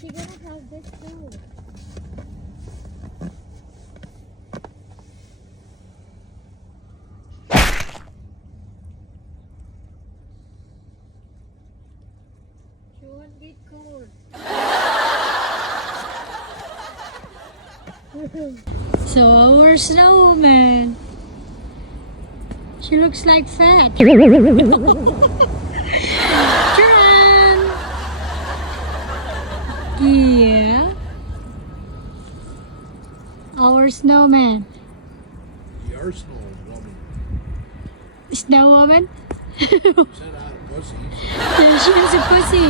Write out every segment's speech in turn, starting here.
she gonna have this too. She won't get cold. So our snowman. She looks like fat. Turn. Yeah. Our snowman. Your snow woman. Snow woman? Said I had a pussy. Yeah, she is a pussy.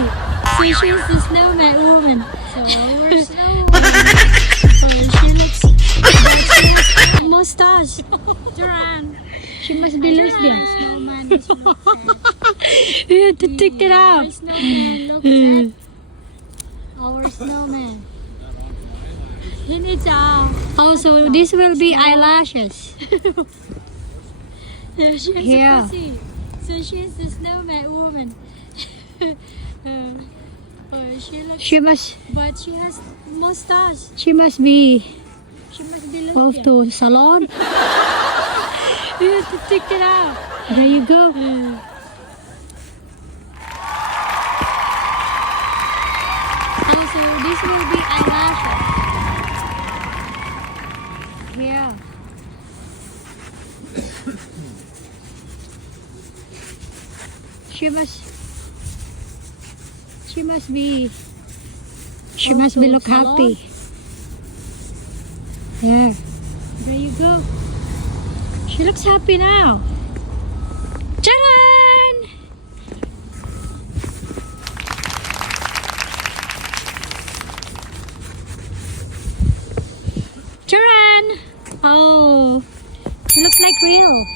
So she's the snowman woman. So our snowman. Oh, she looks like she has a mustache. Duran. She must be lesbian. Snowman is look sad. You have to take it out. Our snowman looks sad. Our snowman. He needs oh, so this will be eyelashes. She has a pussy. So she's the snowman woman. She must. But she has mustache. She must be off to salon. You have to take it out. There you go. Also, this will be eyelashes. Yeah. She must be look happy. Yeah. There you go. She looks happy now. Charan! Charan! Oh, she looks like real.